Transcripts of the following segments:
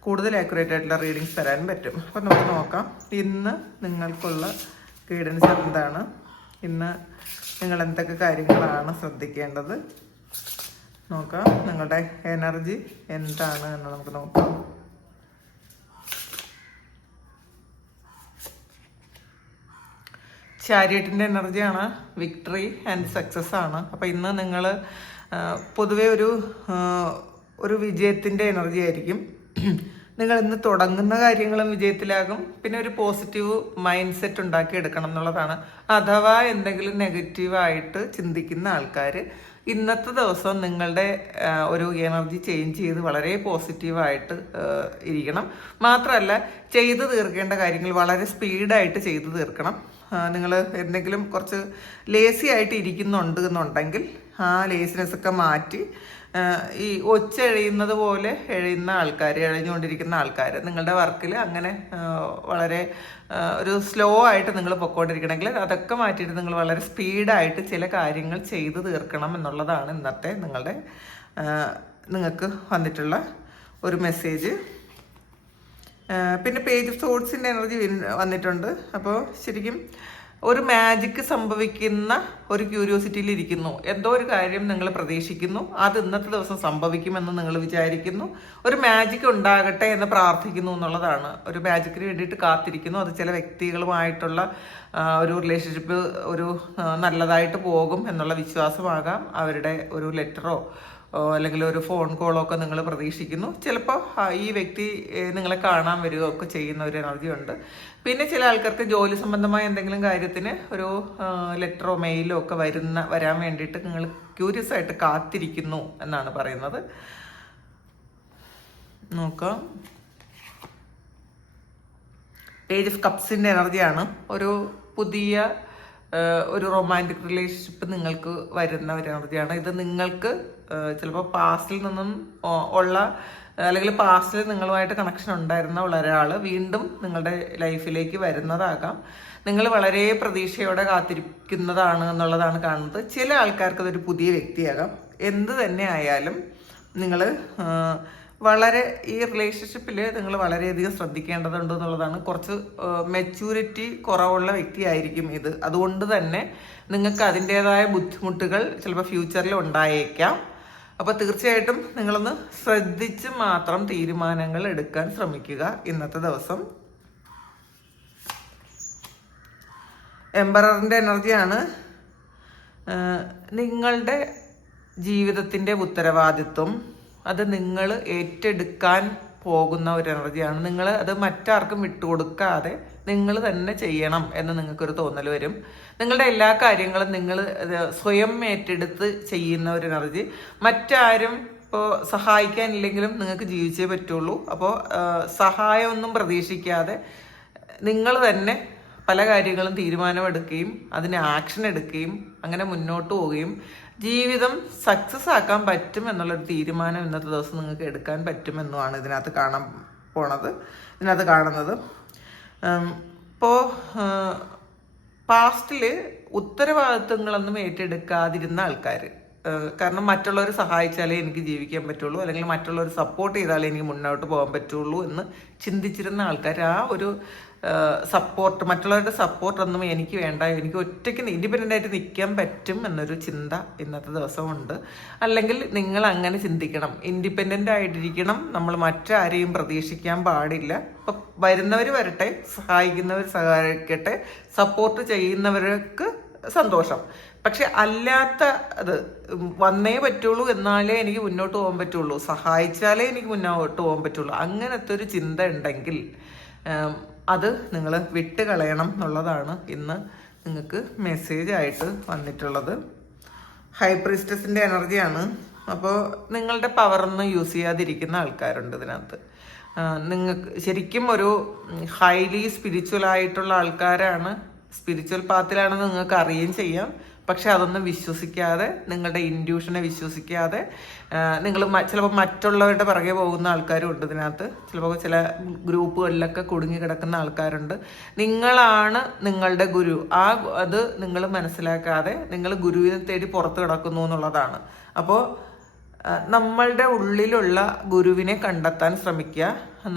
കൂടുതൽ ആക്യുറേറ്റ് ആയിട്ടുള്ള റീഡിങ്സ് തരാൻ പറ്റും. അപ്പോൾ നമുക്ക് നോക്കാം. ഇന്ന് നിങ്ങൾക്കുള്ള ഗൈഡൻസ് എന്താണ്? ഇന്ന് നിങ്ങൾ എന്തൊക്കെ കാര്യങ്ങളാണ് ശ്രദ്ധിക്കേണ്ടത്? നോക്കാം. നിങ്ങളുടെ എനർജി എന്താണ് എന്ന് നമുക്ക് നോക്കാം. ചാരിയറ്റിന്റെ എനർജിയാണ് വിക്ടറി ആൻഡ് സക്സസ് ആണ്. അപ്പോൾ ഇന്ന് നിങ്ങൾ പൊതുവെ ഒരു ഒരു വിജയത്തിന്റെ എനർജി ആയിരിക്കും. നിങ്ങൾ ഇന്ന് തുടങ്ങുന്ന കാര്യങ്ങളും വിജയത്തിലാകും. പിന്നെ ഒരു പോസിറ്റീവ് മൈൻഡ് സെറ്റ് ഉണ്ടാക്കി എടുക്കണം എന്നുള്ളതാണ്. അഥവാ എന്തെങ്കിലും നെഗറ്റീവായിട്ട് ചിന്തിക്കുന്ന ആൾക്കാർ ഇന്നത്തെ ദിവസം നിങ്ങളുടെ ഒരു എനർജി ചേഞ്ച് ചെയ്ത് വളരെ പോസിറ്റീവായിട്ട് ഇരിക്കണം. മാത്രമല്ല ചെയ്തു തീർക്കേണ്ട കാര്യങ്ങൾ വളരെ സ്പീഡായിട്ട് ചെയ്തു തീർക്കണം. നിങ്ങൾ എന്തെങ്കിലും കുറച്ച് ലേസി ആയിട്ട് ഇരിക്കുന്നുണ്ട് എന്നുണ്ടെങ്കിൽ ആ ലേസിനെസ് ഒക്കെ മാറ്റി ഈ ഒച്ച എഴയുന്നത് പോലെ എഴയുന്ന ആൾക്കാർ എഴഞ്ഞുകൊണ്ടിരിക്കുന്ന ആൾക്കാർ നിങ്ങളുടെ വർക്കിൽ അങ്ങനെ വളരെ ഒരു സ്ലോ ആയിട്ട് നിങ്ങൾ പൊക്കോണ്ടിരിക്കണമെങ്കിൽ അതൊക്കെ മാറ്റിയിട്ട് നിങ്ങൾ വളരെ സ്പീഡായിട്ട് ചില കാര്യങ്ങൾ ചെയ്തു തീർക്കണം എന്നുള്ളതാണ് ഇന്നത്തെ നിങ്ങളുടെ നിങ്ങൾക്ക് വന്നിട്ടുള്ള ഒരു മെസ്സേജ്. പിന്നെ പേജ് ഓഫ് തോട്ട്സിന്റെ എനർജി വന്നിട്ടുണ്ട്. അപ്പോൾ ശരിക്കും ഒരു മാജിക്ക് സംഭവിക്കുന്ന ഒരു ക്യൂരിയോസിറ്റിയിൽ ഇരിക്കുന്നു എന്തോ ഒരു കാര്യം നിങ്ങൾ പ്രതീക്ഷിക്കുന്നു. അത് ഇന്നത്തെ ദിവസം സംഭവിക്കുമെന്ന് നിങ്ങൾ വിചാരിക്കുന്നു. ഒരു മാജിക് ഉണ്ടാകട്ടെ എന്ന് പ്രാർത്ഥിക്കുന്നു എന്നുള്ളതാണ്. ഒരു മാജിക്കിന് വേണ്ടിയിട്ട് കാത്തിരിക്കുന്നു. അത് ചില വ്യക്തികളുമായിട്ടുള്ള ഒരു റിലേഷൻഷിപ്പ് ഒരു നല്ലതായിട്ട് പോകും എന്നുള്ള വിശ്വാസമാകാം അവരുടെ ഒരു ലെറ്ററോ അല്ലെങ്കിൽ ഒരു ഫോൺ കോളോ ഒക്കെ നിങ്ങൾ പ്രതീക്ഷിക്കുന്നു. ചിലപ്പോൾ ഈ വ്യക്തി നിങ്ങളെ കാണാൻ വരികയോ ഒക്കെ ചെയ്യുന്ന ഒരു എനർജി ഉണ്ട്. പിന്നെ ചില ആൾക്കാർക്ക് ജോലി സംബന്ധമായ എന്തെങ്കിലും കാര്യത്തിന് ഒരു ലെറ്ററോ മെയിലോ ഒക്കെ വരുന്ന വരാൻ വേണ്ടിയിട്ട് നിങ്ങൾ ക്യൂരിയസ് ആയിട്ട് കാത്തിരിക്കുന്നു എന്നാണ് പറയുന്നത്. നോക്കാം. പേജ് ഓഫ് കപ്സിന്റെ എനർജിയാണ് ഒരു പുതിയ ഒരു റൊമാന്റിക് റിലേഷൻഷിപ്പ് നിങ്ങൾക്ക് വരുന്ന ഒരു എനർജിയാണ് ഇത് നിങ്ങൾക്ക് ചിലപ്പോൾ പാസ്റ്റിൽ നിന്നും ഉള്ള അല്ലെങ്കിൽ പാസ്റ്റിൽ നിങ്ങളുമായിട്ട് കണക്ഷൻ ഉണ്ടായിരുന്ന ഒരാൾ വീണ്ടും നിങ്ങളുടെ ലൈഫിലേക്ക് വരുന്നതാകാം. നിങ്ങൾ വളരെ പ്രതീക്ഷയോടെ കാത്തിരിക്കുന്നതാണ് എന്നുള്ളതാണ് കാണുന്നത്. ചില ആൾക്കാർക്ക് അതൊരു പുതിയ വ്യക്തിയാകാം. എന്ത് തന്നെ ആയാലും നിങ്ങൾ വളരെ ഈ റിലേഷൻഷിപ്പിൽ നിങ്ങൾ വളരെയധികം ശ്രദ്ധിക്കേണ്ടതുണ്ട് എന്നുള്ളതാണ്. കുറച്ച് മെച്യൂരിറ്റി കുറവുള്ള വ്യക്തിയായിരിക്കും ഇത്. അതുകൊണ്ട് തന്നെ നിങ്ങൾക്ക് അതിന്റേതായ ബുദ്ധിമുട്ടുകൾ ചിലപ്പോൾ ഫ്യൂച്ചറിൽ ഉണ്ടായേക്കാം. അപ്പോൾ തീർച്ചയായിട്ടും നിങ്ങളൊന്ന് ശ്രദ്ധിച്ച് മാത്രം തീരുമാനങ്ങൾ എടുക്കാൻ ശ്രമിക്കുക ഇന്നത്തെ ദിവസം. എംബററിന്റെ എനർജിയാണ് നിങ്ങളുടെ ജീവിതത്തിന്റെ ഉത്തരവാദിത്വം. അത് നിങ്ങൾ ഏറ്റെടുക്കാൻ പോകുന്ന ഒരു എനർജിയാണ്. നിങ്ങൾ അത് മറ്റാർക്കും വിട്ടുകൊടുക്കാതെ നിങ്ങൾ തന്നെ ചെയ്യണം എന്ന് നിങ്ങൾക്കൊരു തോന്നൽ വരും. നിങ്ങളുടെ എല്ലാ കാര്യങ്ങളും നിങ്ങൾ സ്വയം ഏറ്റെടുത്ത് ചെയ്യുന്ന ഒരു എനർജി. മറ്റാരും ഇപ്പോൾ സഹായിക്കാനില്ലെങ്കിലും നിങ്ങൾക്ക് ജീവിച്ചേ പറ്റുള്ളൂ. അപ്പോൾ സഹായമൊന്നും പ്രതീക്ഷിക്കാതെ നിങ്ങൾ തന്നെ പല കാര്യങ്ങളും തീരുമാനമെടുക്കുകയും അതിന് ആക്ഷൻ എടുക്കുകയും അങ്ങനെ മുന്നോട്ട് പോവുകയും ജീവിതം സക്സസ് ആക്കാൻ പറ്റും എന്നുള്ളൊരു തീരുമാനം ഇന്നത്തെ ദിവസം നിങ്ങൾക്ക് എടുക്കാൻ പറ്റുമെന്നുമാണ് ഇതിനകത്ത് കാണാൻ പോണത് ഇതിനകത്ത് കാണുന്നത്. ഇപ്പോൾ പാസ്റ്റിൽ ഉത്തരവാദിത്വങ്ങളൊന്നും ഏറ്റെടുക്കാതിരുന്ന ആൾക്കാർ കാരണം മറ്റുള്ളവർ സഹായിച്ചാലേ എനിക്ക് ജീവിക്കാൻ പറ്റുള്ളൂ അല്ലെങ്കിൽ മറ്റുള്ളവർ സപ്പോർട്ട് ചെയ്താലേ എനിക്ക് മുന്നോട്ട് പോകാൻ പറ്റുള്ളൂ എന്ന് ചിന്തിച്ചിരുന്ന ആൾക്കാർ ആ ഒരു സപ്പോർട്ട് മറ്റുള്ളവരുടെ സപ്പോർട്ടൊന്നും എനിക്ക് വേണ്ട എനിക്ക് ഒറ്റയ്ക്ക് ഇൻഡിപെൻഡന്റ് ആയിട്ട് നിൽക്കാൻ പറ്റും എന്നൊരു ചിന്ത ഇന്നത്തെ ദിവസമുണ്ട്. അല്ലെങ്കിൽ നിങ്ങൾ അങ്ങനെ ചിന്തിക്കണം ഇൻഡിപെൻഡന്റ് ആയിട്ടിരിക്കണം നമ്മൾ മറ്റാരെയും പ്രതീക്ഷിക്കാൻ പാടില്ല. ഇപ്പം വരുന്നവർ വരട്ടെ സഹായിക്കുന്നവർ സഹായിക്കട്ടെ സപ്പോർട്ട് ചെയ്യുന്നവർക്ക് സന്തോഷം. പക്ഷെ അല്ലാത്ത അത് വന്നേ പറ്റുള്ളൂ എന്നാലേ എനിക്ക് മുന്നോട്ട് പോകാൻ പറ്റുള്ളൂ. സഹായിച്ചാലേ എനിക്ക് മുന്നോട്ട് പോകാൻ പറ്റുള്ളൂ. അങ്ങനത്തെ ഒരു ചിന്ത ഉണ്ടെങ്കിൽ അത് നിങ്ങൾ വിട്ട് കളയണം എന്നുള്ളതാണ് ഇന്ന് നിങ്ങൾക്ക് മെസ്സേജ് ആയിട്ട് വന്നിട്ടുള്ളത്. ഹൈ പ്രിസ്റ്റസിന്റെ എനർജിയാണ് അപ്പോൾ നിങ്ങളുടെ പവറൊന്നും യൂസ് ചെയ്യാതിരിക്കുന്ന ആൾക്കാരുണ്ട് ഇതിനകത്ത്. നിങ്ങൾക്ക് ശരിക്കും ഒരു ഹൈലി സ്പിരിച്വൽ ആയിട്ടുള്ള ആൾക്കാരാണ്. സ്പിരിച്വൽ പാത്തിലാണെന്ന് നിങ്ങൾക്ക് അറിയുകയും ചെയ്യാം. പക്ഷെ അതൊന്നും വിശ്വസിക്കാതെ നിങ്ങളുടെ ഇൻഡ്യൂഷനെ വിശ്വസിക്കാതെ നിങ്ങൾ ചിലപ്പോൾ മറ്റുള്ളവരുടെ പിറകെ പോകുന്ന ആൾക്കാരും ഉണ്ട് ഇതിനകത്ത്. ചിലപ്പോൾ ചില ഗ്രൂപ്പുകളിലൊക്കെ കുടുങ്ങി കിടക്കുന്ന ആൾക്കാരുണ്ട്. നിങ്ങളാണ് നിങ്ങളുടെ ഗുരു. ആ അത് നിങ്ങൾ മനസ്സിലാക്കാതെ നിങ്ങൾ ഗുരുവിനെ തേടി പുറത്ത് കിടക്കുന്നു എന്നുള്ളതാണ്. അപ്പോൾ നമ്മളുടെ ഉള്ളിലുള്ള ഗുരുവിനെ കണ്ടെത്താൻ ശ്രമിക്കുക.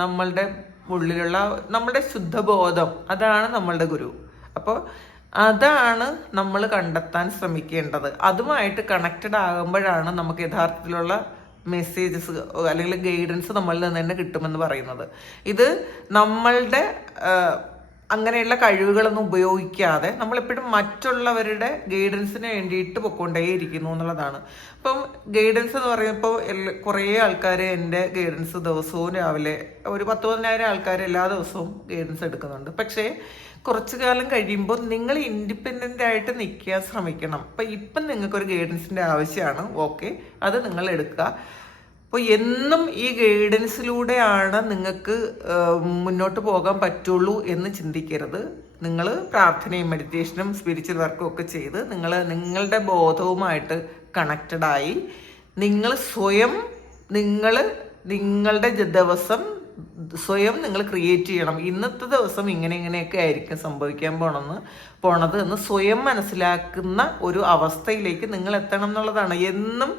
നമ്മളുടെ ഉള്ളിലുള്ള നമ്മളുടെ ശുദ്ധബോധം അതാണ് നമ്മളുടെ ഗുരു. അപ്പോൾ അതാണ് നമ്മൾ കണ്ടെത്താൻ ശ്രമിക്കേണ്ടത്. അതുമായിട്ട് കണക്റ്റഡ് ആകുമ്പോഴാണ് നമുക്ക് യഥാർത്ഥത്തിലുള്ള മെസ്സേജസ് അല്ലെങ്കിൽ ഗൈഡൻസ് നമ്മളിൽ നിന്ന് തന്നെ കിട്ടുമെന്ന് പറയുന്നത്. ഇത് നമ്മളുടെ അങ്ങനെയുള്ള കഴിവുകളൊന്നും ഉപയോഗിക്കാതെ നമ്മളെപ്പോഴും മറ്റുള്ളവരുടെ ഗൈഡൻസിന് വേണ്ടിയിട്ട് പൊയ്ക്കൊണ്ടേയിരിക്കുന്നു എന്നുള്ളതാണ്. ഇപ്പം ഗൈഡൻസ് എന്ന് പറയുമ്പോൾ കുറേ ആൾക്കാർ എന്റെ ഗൈഡൻസ് ദിവസവും രാവിലെ ഒരു പത്ത് പതിനായിരം ആൾക്കാർ എല്ലാ ദിവസവും ഗൈഡൻസ് എടുക്കുന്നുണ്ട്. പക്ഷേ കുറച്ചു കാലം കഴിയുമ്പോൾ നിങ്ങൾ ഇൻഡിപെൻഡന്റ് ആയിട്ട് നിൽക്കാൻ ശ്രമിക്കണം. അപ്പം ഇപ്പം നിങ്ങൾക്കൊരു ഗൈഡൻസിന്റെ ആവശ്യമാണ്. ഓക്കെ അത് നിങ്ങൾ എടുക്കുക. അപ്പോൾ എന്നും ഈ ഗൈഡൻസിലൂടെയാണ് നിങ്ങൾക്ക് മുന്നോട്ട് പോകാൻ പറ്റുള്ളൂ എന്ന് ചിന്തിക്കരുത്. നിങ്ങൾ പ്രാർത്ഥനയും മെഡിറ്റേഷനും സ്പിരിച്വൽ വർക്കും ഒക്കെ ചെയ്ത് നിങ്ങൾ നിങ്ങളുടെ ബോധവുമായിട്ട് കണക്റ്റഡായി നിങ്ങൾ സ്വയം നിങ്ങൾ നിങ്ങളുടെ ദിവസം സ്വയം നിങ്ങൾ ക്രിയേറ്റ് ചെയ്യണം. ഇന്നത്തെ ദിവസം ഇങ്ങനെ ഇങ്ങനെയൊക്കെ ആയിരിക്കും സംഭവിക്കാൻ പോണെന്ന് പോണത് എന്ന് സ്വയം മനസ്സിലാക്കുന്ന ഒരു അവസ്ഥയിലേക്ക് നിങ്ങൾ എത്തണം എന്നുള്ളതാണ്. എന്നും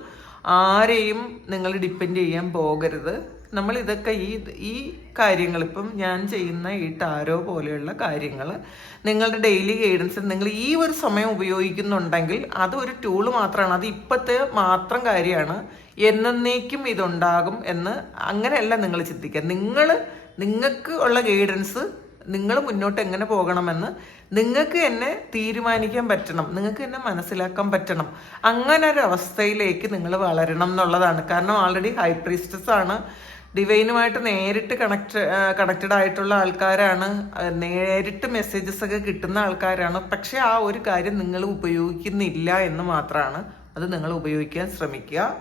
ആരെയും നിങ്ങൾ ഡിപ്പെൻഡ് ചെയ്യാൻ പോകരുത്. നമ്മൾ ഇതൊക്കെ ഈ ഈ കാര്യങ്ങൾ ഇപ്പം ഞാൻ ചെയ്യുന്ന ഈ ടാരോ പോലെയുള്ള കാര്യങ്ങൾ നിങ്ങളുടെ ഡെയിലി ഗൈഡൻസ് നിങ്ങൾ ഈ ഒരു സമയം ഉപയോഗിക്കുന്നുണ്ടെങ്കിൽ അത് ഒരു ടൂൾ മാത്രമാണ്. അത് ഇപ്പോഴത്തെ മാത്രം കാര്യമാണ്. എന്നേക്കും ഇതുണ്ടാകും എന്ന് അങ്ങനെയല്ല നിങ്ങൾ ചിന്തിക്കുക. നിങ്ങൾ നിങ്ങൾക്ക് ഉള്ള ഗൈഡൻസ് നിങ്ങൾ മുന്നോട്ട് എങ്ങനെ പോകണമെന്ന് നിങ്ങൾക്ക് എന്നെ തീരുമാനിക്കാൻ പറ്റണം. നിങ്ങൾക്ക് എന്നെ മനസ്സിലാക്കാൻ പറ്റണം. അങ്ങനെ ഒരു അവസ്ഥയിലേക്ക് നിങ്ങൾ വളരണം എന്നുള്ളതാണ്. കാരണം ആൾറെഡി ഹൈ പ്രീസ്റ്റസ് ആണ്. ഡിവൈനുമായിട്ട് നേരിട്ട് കണക്ട് കണക്റ്റഡ് ആയിട്ടുള്ള ആൾക്കാരാണ് നേരിട്ട് മെസ്സേജസ് ഒക്കെ കിട്ടുന്ന ആൾക്കാരാണ്. പക്ഷെ ആ ഒരു കാര്യം നിങ്ങൾ ഉപയോഗിക്കുന്നില്ല എന്ന് മാത്രമാണ് അത് നിങ്ങൾ ഉപയോഗിക്കാൻ ശ്രമിക്കുക.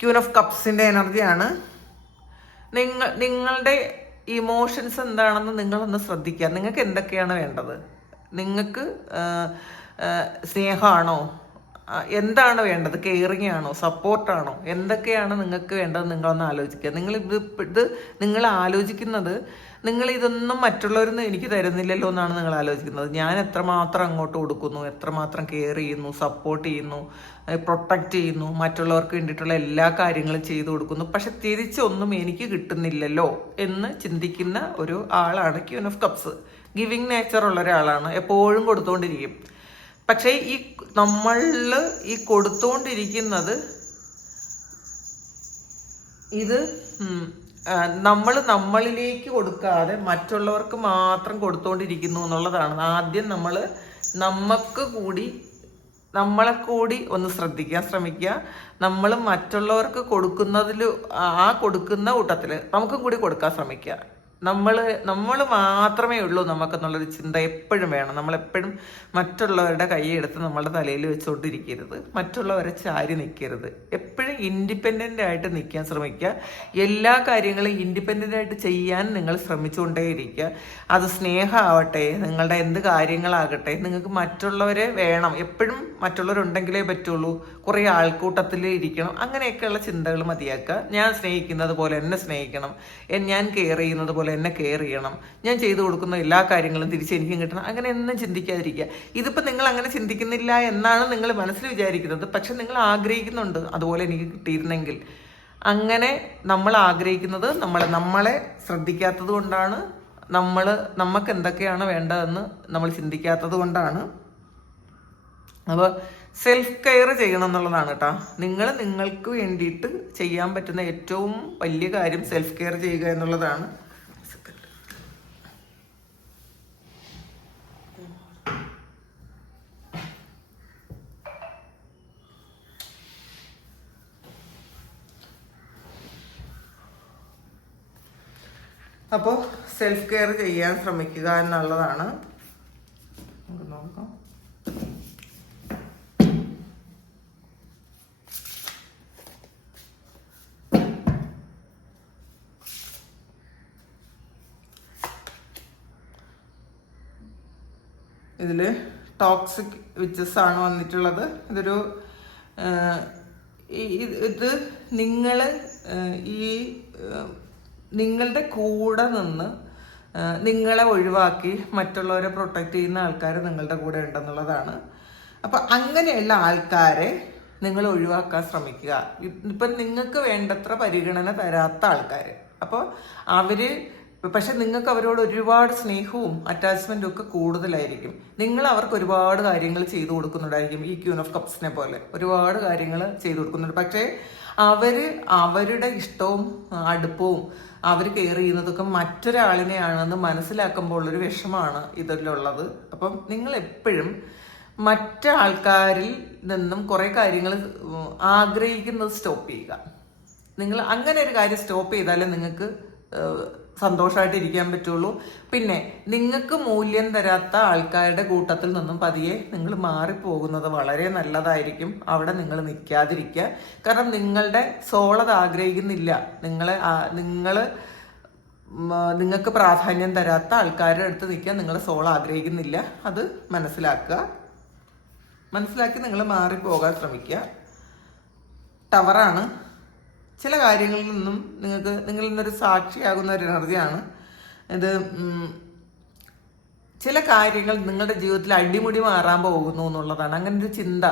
ക്യൂൻ ഓഫ് കപ്സിന്റെ എനർജിയാണ് നിങ്ങൾ നിങ്ങളുടെ ഇമോഷൻസ് എന്താണെന്ന് നിങ്ങളൊന്ന് ശ്രദ്ധിക്കുക. നിങ്ങൾക്ക് എന്തൊക്കെയാണ് വേണ്ടത്? നിങ്ങൾക്ക് സ്നേഹമാണോ? എന്താണ് വേണ്ടത്? കെയറിങ് ആണോ? സപ്പോർട്ടാണോ എന്തൊക്കെയാണ് നിങ്ങൾക്ക് വേണ്ടത് നിങ്ങളൊന്ന് ആലോചിക്കുക. നിങ്ങൾ ഇത് ഇത് നിങ്ങൾ ആലോചിക്കുന്നത് നിങ്ങൾ ഇതൊന്നും മറ്റുള്ളവരൊന്നും എനിക്ക് തരുന്നില്ലല്ലോ എന്നാണ് നിങ്ങൾ ആലോചിക്കുന്നത്. ഞാൻ എത്രമാത്രം അങ്ങോട്ട് കൊടുക്കുന്നു എത്രമാത്രം കെയർ ചെയ്യുന്നു സപ്പോർട്ട് ചെയ്യുന്നു പ്രൊട്ടക്റ്റ് ചെയ്യുന്നു മറ്റുള്ളവർക്ക് വേണ്ടിയിട്ടുള്ള എല്ലാ കാര്യങ്ങളും ചെയ്തു കൊടുക്കുന്നു. പക്ഷെ തിരിച്ചൊന്നും എനിക്ക് കിട്ടുന്നില്ലല്ലോ എന്ന് ചിന്തിക്കുന്ന ഒരു ആളാണ് queen of cups. Giving nature ഉള്ള ഒരാളാണ്. എപ്പോഴും കൊടുത്തുകൊണ്ടിരിക്കും പക്ഷേ ഈ നമ്മളിൽ ഈ കൊടുത്തുകൊണ്ടിരിക്കുന്നത് ഇത് നമ്മൾ നമ്മളിലേക്ക് കൊടുക്കാതെ മറ്റുള്ളവർക്ക് മാത്രം കൊടുത്തുകൊണ്ടിരിക്കുന്നു എന്നുള്ളതാണ്. ആദ്യം നമ്മൾ നമുക്ക് കൂടി നമ്മളെ കൂടി ഒന്ന് ശ്രദ്ധിക്കാൻ ശ്രമിക്കുക. നമ്മൾ മറ്റുള്ളവർക്ക് കൊടുക്കുന്നതിൽ ആ കൊടുക്കുന്ന കൂട്ടത്തിൽ നമുക്കും കൂടി കൊടുക്കാൻ ശ്രമിക്കുക. നമ്മൾ നമ്മൾ മാത്രമേ ഉള്ളൂ നമുക്കെന്നുള്ളൊരു ചിന്ത എപ്പോഴും വേണം. നമ്മളെപ്പോഴും മറ്റുള്ളവരുടെ കൈയെടുത്ത് നമ്മളുടെ തലയിൽ വെച്ചുകൊണ്ടിരിക്കരുത് മറ്റുള്ളവരെ ചാരി നിൽക്കരുത് എപ്പോഴും ഇൻഡിപെൻഡന്റ് ആയിട്ട് നിൽക്കാൻ ശ്രമിക്കുക. എല്ലാ കാര്യങ്ങളും ഇൻഡിപെൻഡന്റ് ആയിട്ട് ചെയ്യാൻ നിങ്ങൾ ശ്രമിച്ചുകൊണ്ടേയിരിക്കുക. അത് സ്നേഹമാവട്ടെ നിങ്ങളുടെ എന്ത് കാര്യങ്ങളാകട്ടെ നിങ്ങൾക്ക് മറ്റുള്ളവരെ വേണം. എപ്പോഴും മറ്റുള്ളവരുണ്ടെങ്കിലേ പറ്റുള്ളൂ. കുറേ ആൾക്കൂട്ടത്തിൽ ഇരിക്കണം. അങ്ങനെയൊക്കെയുള്ള ചിന്തകൾ മതിയാക്കുക. ഞാൻ സ്നേഹിക്കുന്നത് പോലെ എന്നെ സ്നേഹിക്കണം. ഞാൻ കെയർ ചെയ്യുന്നത് പോലെ എന്നെ കെയർ ചെയ്യണം. ഞാൻ ചെയ്തു കൊടുക്കുന്ന എല്ലാ കാര്യങ്ങളും തിരിച്ച് എനിക്കും കിട്ടണം. അങ്ങനെ ഒന്നും ചിന്തിക്കാതിരിക്കുക. ഇതിപ്പോൾ നിങ്ങൾ അങ്ങനെ ചിന്തിക്കുന്നില്ല എന്നാണ് നിങ്ങൾ മനസ്സിൽ വിചാരിക്കുന്നത്. പക്ഷെ നിങ്ങൾ ആഗ്രഹിക്കുന്നുണ്ട് അതുപോലെ എനിക്ക് കിട്ടിയിരുന്നെങ്കിൽ. അങ്ങനെ നമ്മൾ ആഗ്രഹിക്കുന്നത് നമ്മൾ നമ്മളെ ശ്രദ്ധിക്കാത്തത് കൊണ്ടാണ്. നമ്മൾ നമുക്ക് എന്തൊക്കെയാണ് വേണ്ടതെന്ന് നമ്മൾ ചിന്തിക്കാത്തത് കൊണ്ടാണ്. അപ്പോൾ സെൽഫ് കെയർ ചെയ്യണം എന്നുള്ളതാണ് കേട്ടോ. നിങ്ങൾ നിങ്ങൾക്ക് വേണ്ടിയിട്ട് ചെയ്യാൻ പറ്റുന്ന ഏറ്റവും വലിയ കാര്യം സെൽഫ് കെയർ ചെയ്യുക എന്നുള്ളതാണ്. അപ്പോൾ സെൽഫ് കെയർ ചെയ്യാൻ ശ്രമിക്കുക എന്നുള്ളതാണ്. നോക്കാം. ഇതിൽ ടോക്സിക് വിച്ചസ് ആണ് വന്നിട്ടുള്ളത്. ഇതൊരു ഇത് നിങ്ങൾ ഈ നിങ്ങളുടെ കൂടെ നിന്ന് നിങ്ങളെ ഒഴിവാക്കി മറ്റുള്ളവരെ പ്രൊട്ടക്റ്റ് ചെയ്യുന്ന ആൾക്കാർ നിങ്ങളുടെ കൂടെ ഉണ്ടെന്നുള്ളതാണ്. അപ്പൊ അങ്ങനെയുള്ള ആൾക്കാരെ നിങ്ങൾ ഒഴിവാക്കാൻ ശ്രമിക്കുക. ഇപ്പൊ നിങ്ങൾക്ക് വേണ്ടത്ര പരിഗണന തരാത്ത ആൾക്കാർ അപ്പോൾ അവർ പക്ഷെ നിങ്ങൾക്ക് അവരോട് ഒരുപാട് സ്നേഹവും അറ്റാച്ച്മെന്റും ഒക്കെ കൂടുതലായിരിക്കും. നിങ്ങൾ അവർക്ക് ഒരുപാട് കാര്യങ്ങൾ ചെയ്തു കൊടുക്കുന്നുണ്ടായിരിക്കും ഈ ക്യൂൻ ഓഫ് കപ്സിനെ പോലെ. ഒരുപാട് കാര്യങ്ങൾ ചെയ്തു കൊടുക്കുന്നുണ്ട് പക്ഷേ അവർ അവരുടെ ഇഷ്ടവും അടുപ്പവും അവർ കെയർ ചെയ്യുന്നതൊക്കെ മറ്റൊരാളിനെയാണെന്ന് മനസ്സിലാക്കുമ്പോൾ ഉള്ളൊരു വിഷമാണ് ഇതിലുള്ളത്. അപ്പം നിങ്ങൾ എപ്പോഴും മറ്റാൾക്കാരിൽ നിന്നും കുറെ കാര്യങ്ങൾ ആഗ്രഹിക്കുന്നത് സ്റ്റോപ്പ് ചെയ്യുക. നിങ്ങൾ അങ്ങനെ ഒരു കാര്യം സ്റ്റോപ്പ് ചെയ്താലേ നിങ്ങൾക്ക് സന്തോഷമായിട്ട് ഇരിക്കാൻ പറ്റുള്ളൂ. പിന്നെ നിങ്ങൾക്ക് മൂല്യം തരാത്ത ആൾക്കാരുടെ കൂട്ടത്തിൽ നിന്നും പതിയെ നിങ്ങൾ മാറിപ്പോകുന്നത് വളരെ നല്ലതായിരിക്കും. അവിടെ നിങ്ങൾ നിൽക്കാതിരിക്കുക. കാരണം നിങ്ങളുടെ സോളത് ആഗ്രഹിക്കുന്നില്ല. നിങ്ങളെ നിങ്ങൾ നിങ്ങൾക്ക് പ്രാധാന്യം തരാത്ത ആൾക്കാരുടെ അടുത്ത് നിൽക്കാൻ നിങ്ങളുടെ സോൾ ആഗ്രഹിക്കുന്നില്ല. അത് മനസ്സിലാക്കുക. മനസ്സിലാക്കി നിങ്ങൾ മാറിപ്പോകാൻ ശ്രമിക്കുക. ടവറാണ്. ചില കാര്യങ്ങളിൽ നിന്നും നിങ്ങൾക്ക് നിങ്ങളിൽ നിന്നൊരു സാക്ഷിയാകുന്ന ഒരു എനർജിയാണ്. ഇത് ചില കാര്യങ്ങൾ നിങ്ങളുടെ ജീവിതത്തിൽ അടിമുടി മാറാൻ പോകുന്നു എന്നുള്ളതാണ്. അങ്ങനെ ഒരു ചിന്ത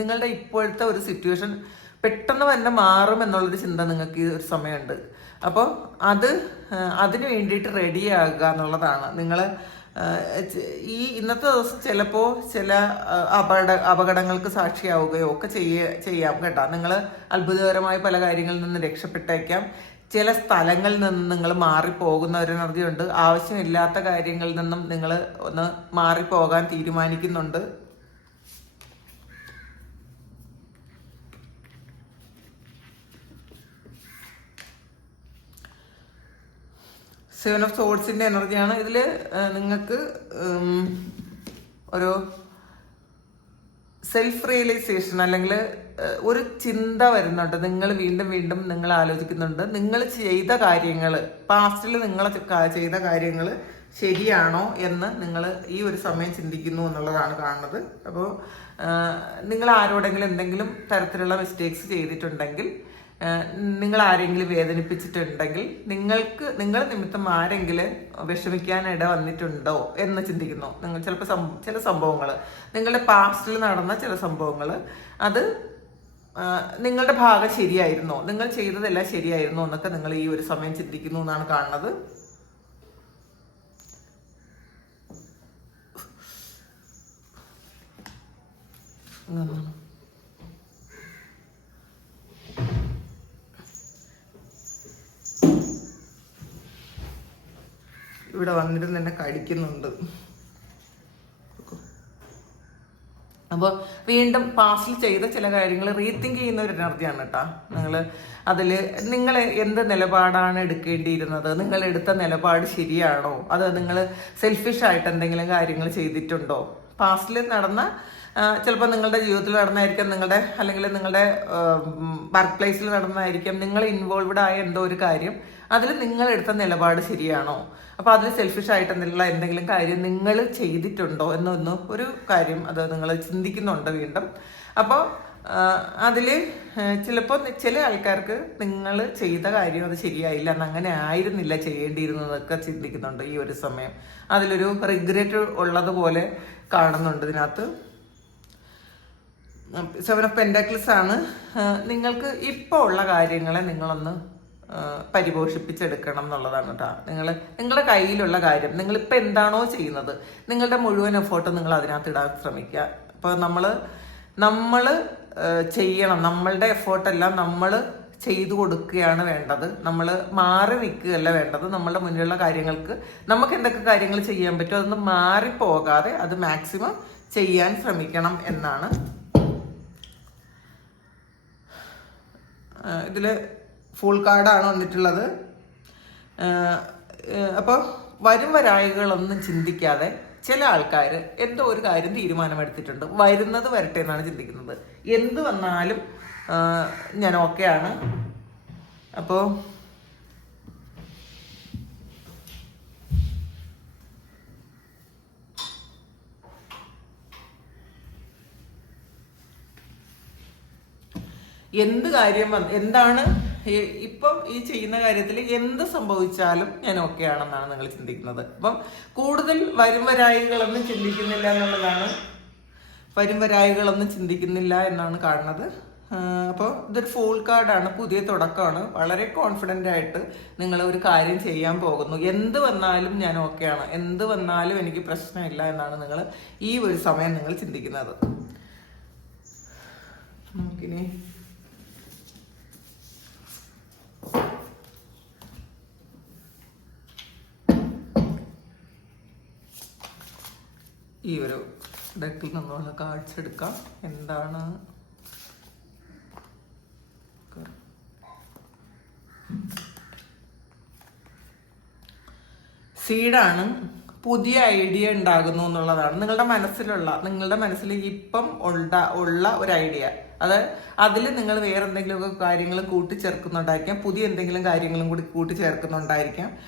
നിങ്ങളുടെ ഇപ്പോഴത്തെ ഒരു സിറ്റുവേഷൻ പെട്ടെന്ന് തന്നെ മാറും എന്നുള്ളൊരു ചിന്ത നിങ്ങൾക്ക് ഈ ഒരു സമയമുണ്ട്. അപ്പോൾ അത് അതിന് വേണ്ടിയിട്ട് റെഡിയാകുക എന്നുള്ളതാണ്. നിങ്ങൾ ഈ ഇന്നത്തെ ദിവസം ചിലപ്പോൾ ചില അപകട അപകടങ്ങൾക്ക് സാക്ഷിയാവുകയോ ഒക്കെ ചെയ്യ ചെയ്യാം കേട്ടോ. നിങ്ങൾ അത്ഭുതകരമായ പല കാര്യങ്ങളിൽ നിന്ന് രക്ഷപ്പെട്ടേക്കാം. ചില സ്ഥലങ്ങളിൽ നിന്ന് നിങ്ങൾ മാറിപ്പോകുന്ന ഒരു എനർജി ഉണ്ട് ആവശ്യമില്ലാത്ത കാര്യങ്ങളിൽ നിന്നും നിങ്ങൾ ഒന്ന് മാറിപ്പോകാൻ തീരുമാനിക്കുന്നുണ്ട്. സെവൻ ഓഫ് സോൾസിന്റെ എനർജിയാണ്. ഇതിൽ നിങ്ങൾക്ക് ഒരു സെൽഫ് റിയലൈസേഷൻ അല്ലെങ്കിൽ ഒരു ചിന്ത വരുന്നുണ്ട്. നിങ്ങൾ വീണ്ടും വീണ്ടും നിങ്ങൾ ആലോചിക്കുന്നുണ്ട്. നിങ്ങൾ ചെയ്ത കാര്യങ്ങൾ പാസ്റ്റിൽ നിങ്ങൾ ചെയ്ത കാര്യങ്ങൾ ശരിയാണോ എന്ന് നിങ്ങൾ ഈ ഒരു സമയം ചിന്തിക്കുന്നു എന്നുള്ളതാണ് കാണുന്നത്. അപ്പോൾ നിങ്ങൾ ആരോടെങ്കിലും എന്തെങ്കിലും തരത്തിലുള്ള മിസ്റ്റേക്സ് ചെയ്തിട്ടുണ്ടെങ്കിൽ നിങ്ങൾ ആരെങ്കിലും വേദനിപ്പിച്ചിട്ടുണ്ടെങ്കിൽ നിങ്ങൾക്ക് നിങ്ങൾ നിമിത്തം ആരെങ്കിലും വിഷമിക്കാൻ ഇട വന്നിട്ടുണ്ടോ എന്ന് ചിന്തിക്കുന്നു. നിങ്ങൾ ചിലപ്പോൾ ചില സംഭവങ്ങൾ നിങ്ങളുടെ പാസ്റ്റിൽ നടന്ന ചില സംഭവങ്ങൾ അത് നിങ്ങളുടെ ഭാഗം ശരിയായിരുന്നോ? നിങ്ങൾ ചെയ്തതെല്ലാം ശരിയായിരുന്നോ എന്നൊക്കെ നിങ്ങൾ ഈ ഒരു സമയം ചിന്തിക്കുന്നു എന്നാണ് കാണുന്നത്. ഉം. ഇവിടെ വന്നിരുന്ന് എന്നെ കഴിക്കുന്നുണ്ട് അപ്പോൾ വീണ്ടും പാസ്റ്റിൽ ചെയ്ത ചില കാര്യങ്ങൾ റീത്തിങ്ക് ചെയ്യുന്ന ഒരു എനർജിയാണ് കേട്ടോ. നിങ്ങൾ അതിൽ നിങ്ങൾ എന്ത് നിലപാടാണ് എടുക്കേണ്ടിയിരുന്നത്? നിങ്ങൾ എടുത്ത നിലപാട് ശരിയാണോ? അത് നിങ്ങൾ സെൽഫിഷ് ആയിട്ട് എന്തെങ്കിലും കാര്യങ്ങൾ ചെയ്തിട്ടുണ്ടോ? പാസ്റ്റിൽ നടന്ന ചിലപ്പോൾ നിങ്ങളുടെ ജീവിതത്തിൽ നടന്നായിരിക്കാം നിങ്ങളുടെ അല്ലെങ്കിൽ നിങ്ങളുടെ വർക്ക് പ്ലേസിൽ നടന്നതായിരിക്കാം നിങ്ങൾ ഇൻവോൾവ്ഡ് ആയ എന്തോ ഒരു കാര്യം അതിൽ നിങ്ങൾ എടുത്ത നിലപാട് ശരിയാണോ? അപ്പൊ അതിൽ സെൽഫിഷ് ആയിട്ട് എന്തെങ്കിലും കാര്യം നിങ്ങൾ ചെയ്തിട്ടുണ്ടോ എന്നൊന്ന് ഒരു കാര്യം അത് നിങ്ങൾ ചിന്തിക്കുന്നുണ്ട് വീണ്ടും. അപ്പോൾ അതിൽ ചിലപ്പോൾ ചില ആൾക്കാർക്ക് നിങ്ങൾ ചെയ്ത കാര്യം അത് ശരിയായില്ല എന്ന് അങ്ങനെ ആയിരുന്നില്ല ചെയ്യേണ്ടിയിരുന്നതൊക്കെ ചിന്തിക്കുന്നുണ്ട് ഈ ഒരു സമയം. അതിലൊരു റിഗ്രറ്റ് ഉള്ളതുപോലെ കാണുന്നുണ്ട് ഇതിനകത്ത്. സെവൻ ഓഫ് പെൻഡാക്കിൾസ് ആണ്. നിങ്ങൾക്ക് ഇപ്പോൾ ഉള്ള കാര്യങ്ങളെ നിങ്ങളൊന്ന് പരിപോഷിപ്പിച്ചെടുക്കണം എന്നുള്ളതാണ് കേട്ടോ നിങ്ങൾ നിങ്ങളുടെ കയ്യിലുള്ള കാര്യം നിങ്ങളിപ്പോൾ എന്താണോ ചെയ്യുന്നത് നിങ്ങളുടെ മുഴുവൻ എഫേർട്ട് നിങ്ങൾ അതിനകത്ത് ഇടാൻ ശ്രമിക്കുക. അപ്പോൾ നമ്മൾ നമ്മൾ ചെയ്യണം. നമ്മളുടെ എഫേർട്ടെല്ലാം നമ്മൾ ചെയ്തു കൊടുക്കുകയാണ് വേണ്ടത്. നമ്മൾ മാറി നിൽക്കുകയല്ല വേണ്ടത്. നമ്മളുടെ മുന്നിലുള്ള കാര്യങ്ങൾക്ക് നമുക്ക് എന്തൊക്കെ കാര്യങ്ങൾ ചെയ്യാൻ പറ്റുമോ അതൊന്നും മാറിപ്പോകാതെ അത് മാക്സിമം ചെയ്യാൻ ശ്രമിക്കണം എന്നാണ്. ഇതിൽ ഫുൾ കാർഡാണ് വന്നിട്ടുള്ളത്. അപ്പോൾ വരും വരായികളൊന്നും ചിന്തിക്കാതെ ചില ആൾക്കാർ എന്തോ ഒരു കാര്യം തീരുമാനമെടുത്തിട്ടുണ്ട്. വരുന്നത് വരട്ടെ എന്നാണ് ചിന്തിക്കുന്നത്. എന്ത് വന്നാലും ഞാൻ ഓക്കെയാണ് അപ്പോൾ എന്ത് കാര്യം എന്താണ് ഇപ്പം ഈ ചെയ്യുന്ന കാര്യത്തിൽ എന്ത് സംഭവിച്ചാലും ഞാൻ ഓക്കെ ആണെന്നാണ് നിങ്ങൾ ചിന്തിക്കുന്നത്. അപ്പം കൂടുതൽ വരും വരായികളൊന്നും ചിന്തിക്കുന്നില്ല എന്നുള്ളതാണ്. വരും വരായികളൊന്നും ചിന്തിക്കുന്നില്ല എന്നാണ് കാണുന്നത്. അപ്പോൾ ഇതൊരു ഫോൾ കാർഡാണ് പുതിയ തുടക്കമാണ്. വളരെ കോൺഫിഡന്റ് ആയിട്ട് നിങ്ങൾ ഒരു കാര്യം ചെയ്യാൻ പോകുന്നു. എന്ത് വന്നാലും ഞാൻ ഓക്കെയാണ് എന്ത് വന്നാലും എനിക്ക് പ്രശ്നമില്ല എന്നാണ് നിങ്ങൾ ഈ ഒരു സമയം നിങ്ങൾ ചിന്തിക്കുന്നത്. നമുക്കിനി ഈ ഒരു ഡെക്കിൽ നിന്നുള്ള കാർഡ്സ് എടുക്കാം. എന്താണ്? സീഡാണ് പുതിയ ഐഡിയ ഉണ്ടാകുന്നു എന്നുള്ളതാണ് നിങ്ങളുടെ മനസ്സിലുള്ള നിങ്ങളുടെ മനസ്സിൽ ഇപ്പം ഉള്ള ഉള്ള ഒരു ഐഡിയ അത് അതിൽ നിങ്ങൾ വേറെ എന്തെങ്കിലുമൊക്കെ കാര്യങ്ങൾ കൂട്ടിച്ചേർക്കുന്നുണ്ടായിരിക്കാം. പുതിയ എന്തെങ്കിലും കാര്യങ്ങളും കൂടി കൂട്ടിച്ചേർക്കുന്നുണ്ടായിരിക്കാം.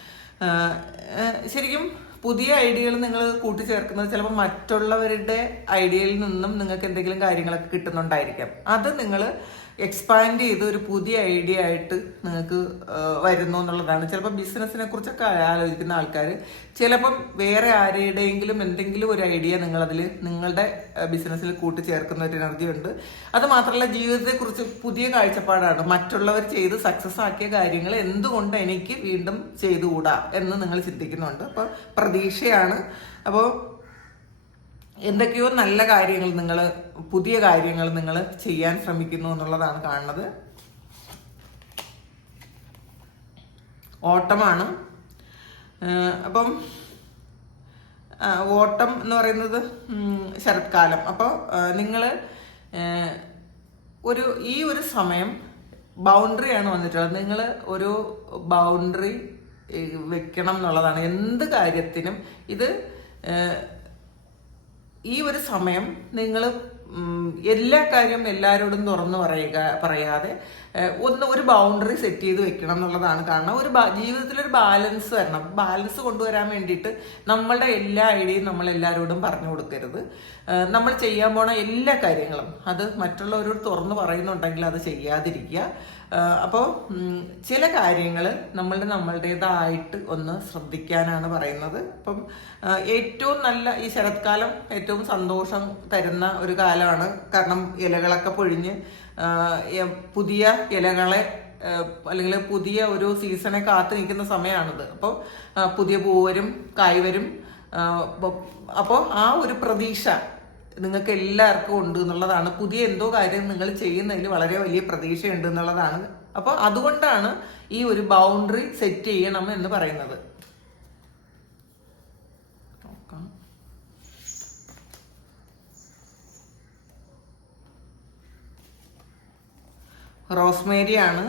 ശരിക്കും പുതിയ ഐഡിയകൾ നിങ്ങൾ കൂട്ടിച്ചേർക്കുന്നത് ചിലപ്പോൾ മറ്റുള്ളവരുടെ ഐഡിയയിൽ നിന്നും നിങ്ങൾക്ക് എന്തെങ്കിലും കാര്യങ്ങളൊക്കെ കിട്ടുന്നുണ്ടായിരിക്കാം. അത് നിങ്ങൾ എക്സ്പാൻഡ് ചെയ്ത് ഒരു പുതിയ ഐഡിയ ആയിട്ട് നിങ്ങൾക്ക് വരുന്നു എന്നുള്ളതാണ്. ചിലപ്പോൾ ബിസിനസ്സിനെ കുറിച്ചൊക്കെ ആലോചിക്കുന്ന ആൾക്കാർ ചിലപ്പം വേറെ ആരുടെയെങ്കിലും എന്തെങ്കിലും ഒരു ഐഡിയ നിങ്ങളതിൽ നിങ്ങളുടെ ബിസിനസ്സിൽ കൂട്ടിച്ചേർക്കുന്ന ഒരു എനർജി ഉണ്ട്. അത് മാത്രമല്ല ജീവിതത്തെക്കുറിച്ച് പുതിയ കാഴ്ചപ്പാടാണ്. മറ്റുള്ളവർ ചെയ്ത് സക്സസ് ആക്കിയ കാര്യങ്ങൾ എന്തുകൊണ്ട് എനിക്ക് വീണ്ടും ചെയ്തുകൂടാ എന്ന് നിങ്ങൾ ചിന്തിക്കുന്നുണ്ട്. അപ്പോൾ പ്രതീക്ഷയാണ്. അപ്പോൾ എന്തൊക്കെയോ നല്ല കാര്യങ്ങൾ നിങ്ങൾ പുതിയ കാര്യങ്ങൾ നിങ്ങൾ ചെയ്യാൻ ശ്രമിക്കുന്നു എന്നുള്ളതാണ് കാണുന്നത്. ഓട്ടമാണ്. അപ്പം ഓട്ടം എന്ന് പറയുന്നത് ശരത്കാലം. അപ്പോൾ നിങ്ങൾ ഒരു ഈ ഒരു സമയം ബൗണ്ടറിയാണ് വന്നിട്ടുള്ളത്. നിങ്ങൾ ഒരു ബൗണ്ടറി വെക്കണം എന്നുള്ളതാണ്. എന്ത് കാര്യത്തിനും ഇത് ഈ ഒരു സമയം നിങ്ങൾ എല്ലാ കാര്യവും എല്ലാവരോടും തുറന്നു പറയുക പറയാതെ ഒന്ന് ഒരു ബൗണ്ടറി സെറ്റ് ചെയ്ത് വെക്കണം എന്നുള്ളതാണ്. കാരണം ഒരു ജീവിതത്തിലൊരു ബാലൻസ് വരണം. ബാലൻസ് കൊണ്ടുവരാൻ വേണ്ടിയിട്ട് നമ്മളുടെ എല്ലാ ഐഡിയയും നമ്മൾ എല്ലാവരോടും പറഞ്ഞു കൊടുക്കരുത്. നമ്മൾ ചെയ്യാൻ പോണ എല്ലാ കാര്യങ്ങളും അത് മറ്റുള്ളവരോട് തുറന്നു പറയുന്നുണ്ടെങ്കിൽ അത് ചെയ്യാതിരിക്കുക. അപ്പോൾ ചില കാര്യങ്ങൾ നമ്മളുടെ നമ്മളുടേതായിട്ട് ഒന്ന് ശ്രദ്ധിക്കാനാണ് പറയുന്നത്. അപ്പം ഏറ്റവും നല്ല ഈ ശരത്കാലം ഏറ്റവും സന്തോഷം തരുന്ന ഒരു കാലമാണ്. കാരണം ഇലകളൊക്കെ പൊഴിഞ്ഞ് പുതിയ ഇലകളെ അല്ലെങ്കിൽ പുതിയ ഒരു സീസണെ കാത്തു നിൽക്കുന്ന സമയമാണിത്. അപ്പോൾ പുതിയ പൂവരും കായ്വരും അപ്പോൾ ആ ഒരു പ്രതീക്ഷ നിങ്ങൾക്ക് എല്ലാവർക്കും ഉണ്ട് എന്നുള്ളതാണ്. പുതിയ എന്തോ കാര്യം നിങ്ങൾ ചെയ്യുന്നതിൽ വളരെ വലിയ പ്രതീക്ഷയുണ്ട് എന്നുള്ളതാണ്. അപ്പോൾ അതുകൊണ്ടാണ് ഈ ഒരു ബൗണ്ടറി സെറ്റ് ചെയ്യണം എന്ന് പറയുന്നത് നോക്കാം റോസ്മേരിയാണ്.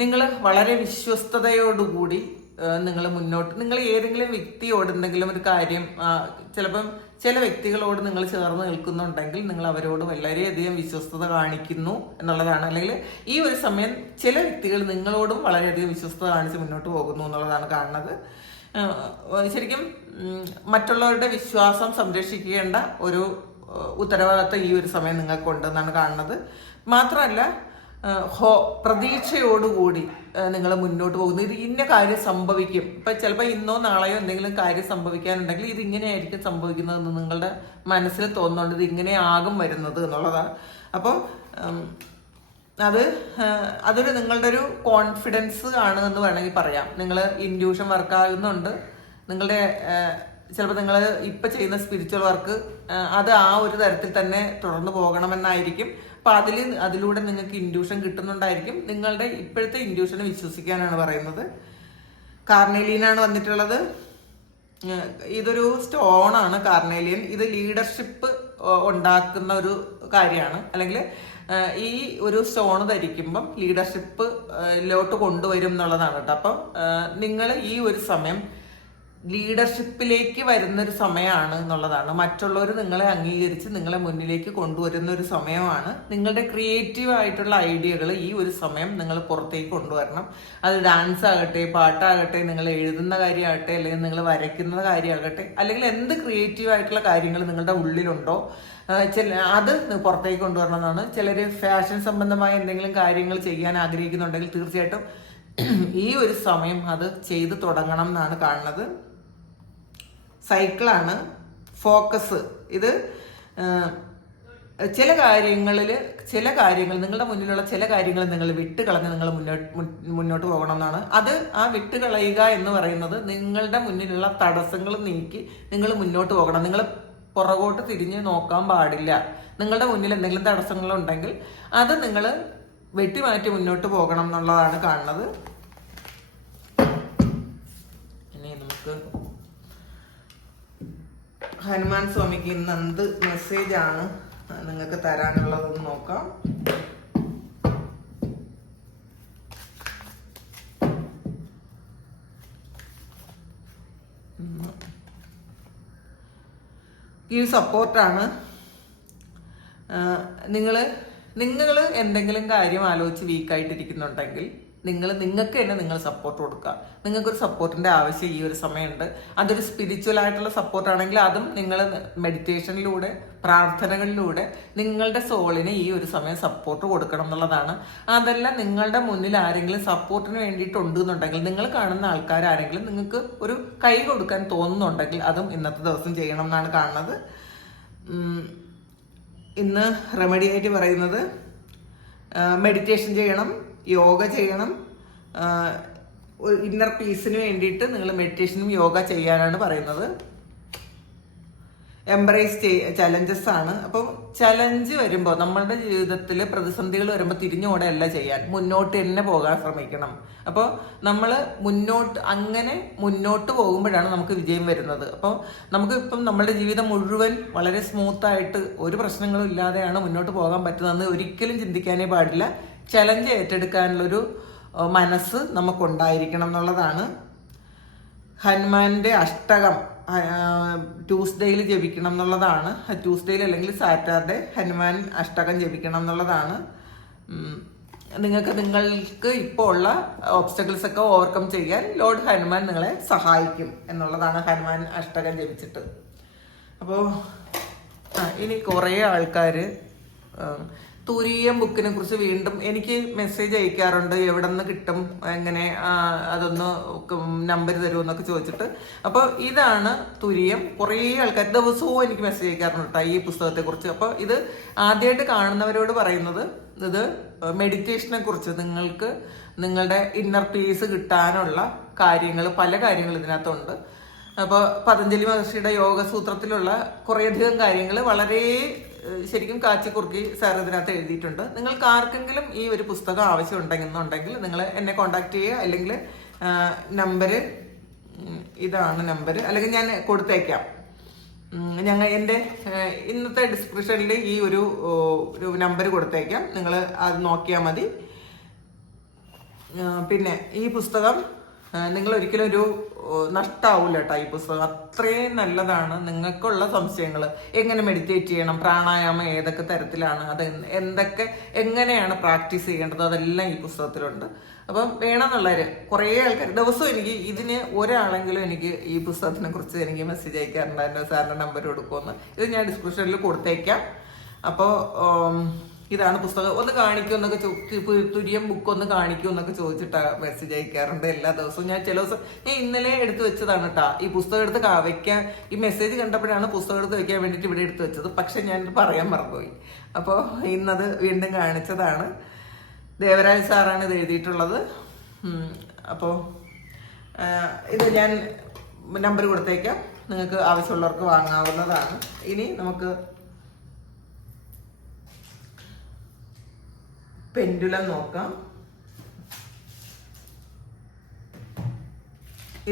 നിങ്ങൾ വളരെ വിശ്വസ്തയോടുകൂടി നിങ്ങൾ മുന്നോട്ട് നിങ്ങൾ ഏതെങ്കിലും വ്യക്തിയോട് എന്തെങ്കിലും ഒരു കാര്യം ചിലപ്പം ചില വ്യക്തികളോട് നിങ്ങൾ ചേർന്ന് നിൽക്കുന്നുണ്ടെങ്കിൽ നിങ്ങൾ അവരോട് വളരെയധികം വിശ്വസ്തത കാണിക്കുന്നു എന്നുള്ളതാണ്. അല്ലെങ്കിൽ ഈ ഒരു സമയം ചില വ്യക്തികൾ നിങ്ങളോടും വളരെയധികം വിശ്വസ്തത കാണിച്ച് മുന്നോട്ട് പോകുന്നു എന്നുള്ളതാണ് കാണുന്നത്. ശരിക്കും മറ്റുള്ളവരുടെ വിശ്വാസം സംരക്ഷിക്കേണ്ട ഒരു ഉത്തരവാദിത്തം ഈ ഒരു സമയം നിങ്ങൾക്കുണ്ടെന്നാണ് കാണുന്നത്. മാത്രമല്ല ഹോ പ്രതീക്ഷയോടുകൂടി നിങ്ങൾ മുന്നോട്ട് പോകുന്നു. ഇത് ഇന്ന കാര്യം സംഭവിക്കും. ഇപ്പൊ ചിലപ്പോൾ ഇന്നോ നാളെയോ എന്തെങ്കിലും കാര്യം സംഭവിക്കാനുണ്ടെങ്കിൽ ഇത് ഇങ്ങനെയായിരിക്കും സംഭവിക്കുന്നതെന്ന് നിങ്ങളുടെ മനസ്സിൽ തോന്നുന്നുണ്ട്. ഇത് ഇങ്ങനെ ആകും വരുന്നത് എന്നുള്ളതാണ്. അപ്പോൾ അത് അതൊരു നിങ്ങളുടെ ഒരു കോൺഫിഡൻസ് ആണ് എന്ന് വേണമെങ്കിൽ പറയാം. നിങ്ങൾ ഇൻഡ്യൂഷൻ വർക്കാകുന്നുണ്ട് നിങ്ങളുടെ ചിലപ്പോൾ നിങ്ങൾ ഇപ്പം ചെയ്യുന്ന സ്പിരിച്വൽ വർക്ക് അത് ആ ഒരു തരത്തിൽ തന്നെ തുടർന്ന് പോകണമെന്നായിരിക്കും. അപ്പം അതിൽ അതിലൂടെ നിങ്ങൾക്ക് ഇൻഡ്യൂഷൻ കിട്ടുന്നുണ്ടായിരിക്കും. നിങ്ങളുടെ ഇപ്പോഴത്തെ ഇൻഡ്യൂഷനെ വിശ്വസിക്കാനാണ് പറയുന്നത്. കാർണേലിയനാണ് വന്നിട്ടുള്ളത്. ഇതൊരു സ്റ്റോണാണ് കാർണേലിയൻ. ഇത് ലീഡർഷിപ്പ് ഉണ്ടാക്കുന്ന ഒരു കാര്യമാണ്. അല്ലെങ്കിൽ ഈ ഒരു സ്റ്റോൺ ധരിക്കുമ്പം ലീഡർഷിപ്പ് ലോട്ട് കൊണ്ടുവരും എന്നുള്ളതാണ് കേട്ടോ. അപ്പം നിങ്ങൾ ഈ ഒരു സമയം ലീഡർഷിപ്പിലേക്ക് വരുന്ന ഒരു സമയമാണ് എന്നുള്ളതാണ്. മറ്റുള്ളവർ നിങ്ങളെ അംഗീകരിച്ച് നിങ്ങളെ മുന്നിലേക്ക് കൊണ്ടുവരുന്ന ഒരു സമയമാണ്. നിങ്ങളുടെ ക്രിയേറ്റീവ് ആയിട്ടുള്ള ഐഡിയകൾ ഈ ഒരു സമയം നിങ്ങൾ പുറത്തേക്ക് കൊണ്ടുവരണം. അത് ഡാൻസ് ആകട്ടെ പാട്ടാകട്ടെ നിങ്ങൾ എഴുതുന്ന കാര്യമാകട്ടെ അല്ലെങ്കിൽ നിങ്ങൾ വരയ്ക്കുന്ന കാര്യമാകട്ടെ അല്ലെങ്കിൽ എന്ത് ക്രിയേറ്റീവ് ആയിട്ടുള്ള കാര്യങ്ങൾ നിങ്ങളുടെ ഉള്ളിലുണ്ടോ ചില അത് പുറത്തേക്ക് കൊണ്ടുവരണം എന്നാണ് ചിലർ ഫാഷൻ സംബന്ധമായ എന്തെങ്കിലും കാര്യങ്ങൾ ചെയ്യാൻ ആഗ്രഹിക്കുന്നുണ്ടെങ്കിൽ തീർച്ചയായിട്ടും ഈ ഒരു സമയം അത് ചെയ്തു തുടങ്ങണം എന്നാണ് കാണുന്നത്. സൈക്കിളാണ് ഫോക്കസ് ഇത് ചില കാര്യങ്ങളിൽ ചില കാര്യങ്ങൾ നിങ്ങളുടെ മുന്നിലുള്ള ചില കാര്യങ്ങൾ നിങ്ങൾ വിട്ട് കളഞ്ഞ് നിങ്ങൾ മുന്നോട്ട് മുന്നോട്ട് പോകണം എന്നാണ് അത് ആ വിട്ട് കളയുക എന്ന് പറയുന്നത് നിങ്ങളുടെ മുന്നിലുള്ള തടസ്സങ്ങൾ നീക്കി നിങ്ങൾ മുന്നോട്ട് പോകണം. നിങ്ങൾ പുറകോട്ട് തിരിഞ്ഞ് നോക്കാൻ പാടില്ല. നിങ്ങളുടെ മുന്നിൽ എന്തെങ്കിലും തടസ്സങ്ങളുണ്ടെങ്കിൽ അത് നിങ്ങൾ വെട്ടിമാറ്റി മുന്നോട്ട് പോകണം എന്നുള്ളതാണ് കാണുന്നത്. ഇനി നമുക്ക് ഹനുമാൻ സ്വാമിക്ക് ഇന്ന് എന്ത് മെസ്സേജ് ആണ്? നിങ്ങൾക്ക് തരാനുള്ളതെന്ന് നോക്കാം. ഈ സപ്പോർട്ടാണ് നിങ്ങൾ നിങ്ങൾ എന്തെങ്കിലും കാര്യം ആലോചിച്ച് വീക്കായിട്ടിരിക്കുന്നുണ്ടെങ്കിൽ നിങ്ങൾ നിങ്ങൾക്ക് തന്നെ നിങ്ങൾ സപ്പോർട്ട് കൊടുക്കുക. നിങ്ങൾക്കൊരു സപ്പോർട്ടിന്റെ ആവശ്യം ഈ ഒരു സമയമുണ്ട്. അതൊരു സ്പിരിച്വൽ ആയിട്ടുള്ള സപ്പോർട്ട് ആണെങ്കിൽ അതും നിങ്ങൾ മെഡിറ്റേഷനിലൂടെ പ്രാർത്ഥനകളിലൂടെ നിങ്ങളുടെ സോളിന് ഈ ഒരു സമയം സപ്പോർട്ട് കൊടുക്കണം എന്നുള്ളതാണ്. അതല്ല നിങ്ങളുടെ മുന്നിൽ ആരെങ്കിലും സപ്പോർട്ടിന് വേണ്ടിയിട്ടുണ്ട് എന്നുണ്ടെങ്കിൽ നിങ്ങൾ കാണുന്ന ആൾക്കാർ ആരെങ്കിലും നിങ്ങൾക്ക് ഒരു കൈ കൊടുക്കാൻ തോന്നുന്നുണ്ടെങ്കിൽ അതും ഇന്നത്തെ ദിവസം ചെയ്യണം എന്നാണ് കാണുന്നത്. ഇന്ന് റെമഡി ആയിട്ട് പറയുന്നത് മെഡിറ്റേഷൻ ചെയ്യണം. യോഗ ചെയ്യണം. ഇന്നർ പീസിന് വേണ്ടിയിട്ട് നിങ്ങൾ മെഡിറ്റേഷനും യോഗ ചെയ്യാനാണ് പറയുന്നത്. എംബ്രേസ് ചലഞ്ചസ് ആണ്. അപ്പം ചലഞ്ച് വരുമ്പോൾ നമ്മളുടെ ജീവിതത്തിൽ പ്രതിസന്ധികൾ വരുമ്പോൾ തിരിഞ്ഞോടെയല്ല ചെയ്യാൻ. മുന്നോട്ട് തന്നെ പോകാൻ ശ്രമിക്കണം. അപ്പോൾ നമ്മൾ മുന്നോട്ട് അങ്ങനെ മുന്നോട്ട് പോകുമ്പോഴാണ് നമുക്ക് വിജയം വരുന്നത്. അപ്പോൾ നമുക്ക് ഇപ്പം നമ്മുടെ ജീവിതം മുഴുവൻ വളരെ സ്മൂത്തായിട്ട് ഒരു പ്രശ്നങ്ങളും ഇല്ലാതെയാണ് മുന്നോട്ട് പോകാൻ പറ്റുന്നതെന്ന് ഒരിക്കലും ചിന്തിക്കാനേ പാടില്ല. ചലഞ്ച് ഏറ്റെടുക്കാനുള്ളൊരു മനസ്സ് നമുക്കുണ്ടായിരിക്കണം എന്നുള്ളതാണ്. ഹനുമാന്റെ അഷ്ടകം ട്യൂസ്ഡേയിൽ ജപിക്കണം എന്നുള്ളതാണ്. ട്യൂസ്ഡേയിൽ അല്ലെങ്കിൽ സാറ്റർഡേ ഹനുമാൻ അഷ്ടകം ജപിക്കണം എന്നുള്ളതാണ്. നിങ്ങൾക്ക് നിങ്ങൾക്ക് ഇപ്പോൾ ഉള്ള ഓബ്സ്റ്റക്കിൾസ് ഒക്കെ ഓവർകം ചെയ്യാൻ ലോർഡ് ഹനുമാൻ നിങ്ങളെ സഹായിക്കും എന്നുള്ളതാണ് ഹനുമാൻ അഷ്ടകം ജപിച്ചിട്ട്. അപ്പോൾ ഇനി കുറേ ആൾക്കാർ തുരീയം ബുക്കിനെ കുറിച്ച് വീണ്ടും എനിക്ക് മെസ്സേജ് അയക്കാറുണ്ട്. എവിടെ നിന്ന് കിട്ടും എങ്ങനെ അതൊന്ന് നമ്പർ തരുമെന്നൊക്കെ ചോദിച്ചിട്ട്. അപ്പോൾ ഇതാണ് തുരിയം. കുറേ ആൾക്കാർ ദിവസവും എനിക്ക് മെസ്സേജ് അയക്കാറുണ്ട് കേട്ടോ ഈ പുസ്തകത്തെ കുറിച്ച് അപ്പോൾ ഇത് ആദ്യമായിട്ട് കാണുന്നവരോട് പറയുന്നത് ഇത് മെഡിറ്റേഷനെ കുറിച്ച്. നിങ്ങൾക്ക് നിങ്ങളുടെ ഇന്നർ പീസ് കിട്ടാനുള്ള കാര്യങ്ങൾ പല കാര്യങ്ങൾ ഇതിനകത്തുണ്ട്. അപ്പോൾ പതഞ്ജലി മഹർഷിയുടെ യോഗസൂത്രത്തിലുള്ള കുറേയധികം കാര്യങ്ങൾ വളരെ ശരിക്കും കാച്ചി കുറുക്കി സാർ ഇതിനകത്ത് എഴുതിയിട്ടുണ്ട്. നിങ്ങൾക്ക് ആർക്കെങ്കിലും ഈ ഒരു പുസ്തകം ആവശ്യമുണ്ടെന്നുണ്ടെങ്കിൽ നിങ്ങൾ എന്നെ കോണ്ടാക്ട് ചെയ്യുക. അല്ലെങ്കിൽ നമ്പർ ഇതാണ് നമ്പർ അല്ലെങ്കിൽ ഞാൻ കൊടുത്തേക്കാം. ഞങ്ങൾ എന്റെ ഇന്നത്തെ ഡിസ്ക്രിപ്ഷനിൽ ഈ ഒരു ഒരു നമ്പർ കൊടുത്തേക്കാം. നിങ്ങൾ അത് നോക്കിയാൽ മതി. പിന്നെ ഈ പുസ്തകം നിങ്ങൾ ഒരിക്കലും ഒരു നഷ്ടാവൂല ഈ പുസ്തകം. അത്രയും നല്ലതാണ്. നിങ്ങൾക്കുള്ള സംശയങ്ങൾ എങ്ങനെ മെഡിറ്റേറ്റ് ചെയ്യണം? പ്രാണായാമം ഏതൊക്കെ തരത്തിലാണ്? അത് എന്തൊക്കെ എങ്ങനെയാണ് പ്രാക്ടീസ് ചെയ്യേണ്ടത്? അതെല്ലാം ഈ പുസ്തകത്തിലുണ്ട്. അപ്പം വേണമെന്നുള്ളവർ കുറേ ആൾക്കാർ ദിവസവും എനിക്ക് ഇതിന് ഒരാളെങ്കിലും എനിക്ക് ഈ പുസ്തകത്തിനെ കുറിച്ച് എനിക്ക് മെസ്സേജ് അയക്കാറുണ്ട്. എന്റെ സാറിന്റെ നമ്പർ കൊടുക്കുമെന്ന് ഇത് ഞാൻ ഡിസ്ക്രിപ്ഷനിൽ കൊടുത്തേക്കാം. അപ്പോൾ ഇതാണ് പുസ്തകം. ഒന്ന് കാണിക്കും എന്നൊക്കെ തു- തുര്യൻ ബുക്ക് ഒന്ന് കാണിക്കുമെന്നൊക്കെ ചോദിച്ചിട്ടാ മെസ്സേജ് അയക്കാറുണ്ട് എല്ലാ ദിവസവും. ഞാൻ ചില ദിവസം ഞാൻ ഇന്നലെ എടുത്തു വെച്ചതാണ് കേട്ടാ ഈ പുസ്തകം എടുത്ത് വെക്കാൻ ഈ മെസ്സേജ് കണ്ടപ്പോഴാണ് പുസ്തകം എടുത്ത് വെക്കാൻ വേണ്ടിയിട്ട് ഇവിടെ എടുത്ത് വെച്ചത്. പക്ഷെ ഞാൻ പറയാൻ മറന്നുപോയി. അപ്പോൾ ഇന്നത് വീണ്ടും കാണിച്ചതാണ്. ദേവരാജ് സാറാണ് ഇത് എഴുതിയിട്ടുള്ളത്. അപ്പോൾ ഇത് ഞാൻ നമ്പർ കൊടുത്തേക്കാം. നിങ്ങൾക്ക് ആവശ്യമുള്ളവർക്ക് വാങ്ങാവുന്നതാണ്. ഇനി നമുക്ക് പെൻഡുലം നോക്കാം.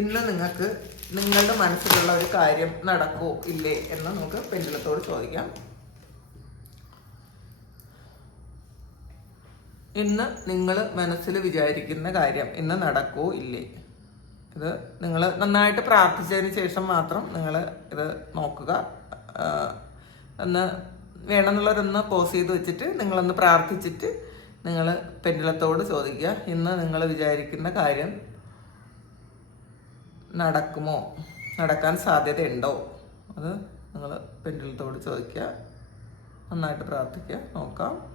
ഇന്ന് നിങ്ങൾക്ക് നിങ്ങളുടെ മനസ്സിലുള്ള ഒരു കാര്യം നടക്കോ ഇല്ലേ എന്ന് നമുക്ക് പെൻഡുലത്തോട് ചോദിക്കാം. ഇന്ന് നിങ്ങൾ മനസ്സിൽ വിചാരിക്കുന്ന കാര്യം ഇന്ന് നടക്കോ ഇല്ലേ? ഇത് നിങ്ങൾ നന്നായിട്ട് പ്രാർത്ഥിച്ചതിന് ശേഷം മാത്രം നിങ്ങൾ ഇത് നോക്കുക. ഒന്ന് വേണമെന്നുള്ളവരൊന്ന് പോസ് ചെയ്ത് വെച്ചിട്ട് നിങ്ങളൊന്ന് പ്രാർത്ഥിച്ചിട്ട് നിങ്ങൾ പെൻഡുലത്തോട് ചോദിക്കുക. ഇന്ന് നിങ്ങൾ വിചാരിക്കുന്ന കാര്യം നടക്കുമോ? നടക്കാൻ സാധ്യതയുണ്ടോ? അത് നിങ്ങൾ പെൻഡുലത്തോട് ചോദിക്കുക. നന്നായിട്ട് പ്രാർത്ഥിക്കുക. നോക്കാം.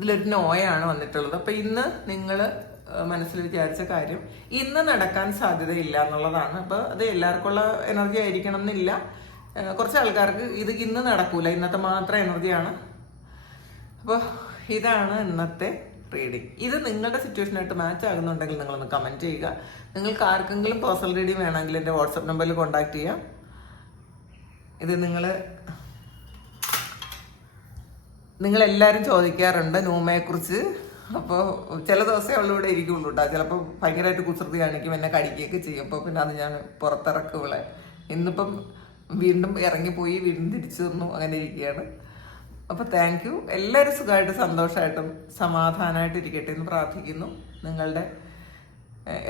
ഇതിലൊരു നോയാണ് വന്നിട്ടുള്ളത്. അപ്പൊ ഇന്ന് നിങ്ങൾ മനസ്സിൽ വിചാരിച്ച കാര്യം ഇന്ന് നടക്കാൻ സാധ്യതയില്ല എന്നുള്ളതാണ്. അപ്പൊ അത് എല്ലാവർക്കുള്ള എനർജി ആയിരിക്കണം എന്നില്ല. കുറച്ച് ആൾക്കാർക്ക് ഇത് ഇന്ന് നടക്കൂല. ഇന്നത്തെ മാത്രം എനർജിയാണ്. അപ്പോൾ ഇതാണ് ഇന്നത്തെ റീഡിങ്. ഇത് നിങ്ങളുടെ സിറ്റുവേഷനായിട്ട് മാച്ച് ആകുന്നുണ്ടെങ്കിൽ നിങ്ങളൊന്ന് കമന്റ് ചെയ്യുക. നിങ്ങൾക്ക് ആർക്കെങ്കിലും പേഴ്സണൽ റീഡിങ് വേണമെങ്കിൽ എന്റെ വാട്സപ്പ് നമ്പറിൽ കോൺടാക്ട് ചെയ്യാം. ഇത് നിങ്ങൾ നിങ്ങൾ എല്ലാവരും ചോദിക്കാറുണ്ട് നൂമയെക്കുറിച്ച്. അപ്പോൾ ചില ദിവസമേ ഉള്ളൂ ഇവിടെ ഇരിക്കുള്ളൂ കേട്ടോ. ചിലപ്പോൾ ഭയങ്കരമായിട്ട് കുസൃതി കാണിക്കും എന്നെ കടിക്കുകയൊക്കെ ചെയ്യും. അപ്പോൾ പിന്നെ അത് ഞാൻ പുറത്തിറക്കുകളെ ഇന്നിപ്പം വീണ്ടും ഇറങ്ങിപ്പോയി വീണ്ടും തിരിച്ചു തന്നു അങ്ങനെ ഇരിക്കുകയാണ്. അപ്പോൾ താങ്ക് യു എല്ലാവരും സുഖമായിട്ട് സന്തോഷമായിട്ടും സമാധാനമായിട്ട് ഇരിക്കട്ടെ എന്ന് പ്രാർത്ഥിക്കുന്നു. നിങ്ങളുടെ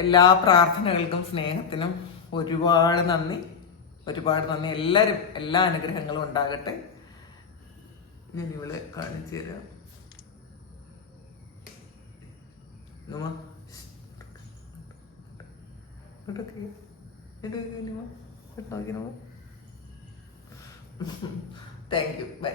എല്ലാ പ്രാർത്ഥനകൾക്കും സ്നേഹത്തിനും ഒരുപാട് നന്ദി. ഒരുപാട് നന്ദി. എല്ലാവരും എല്ലാ അനുഗ്രഹങ്ങളും ഉണ്ടാകട്ടെ. ഞാൻ ഇവളെ കാണിച്ചു തരാം. Thank you by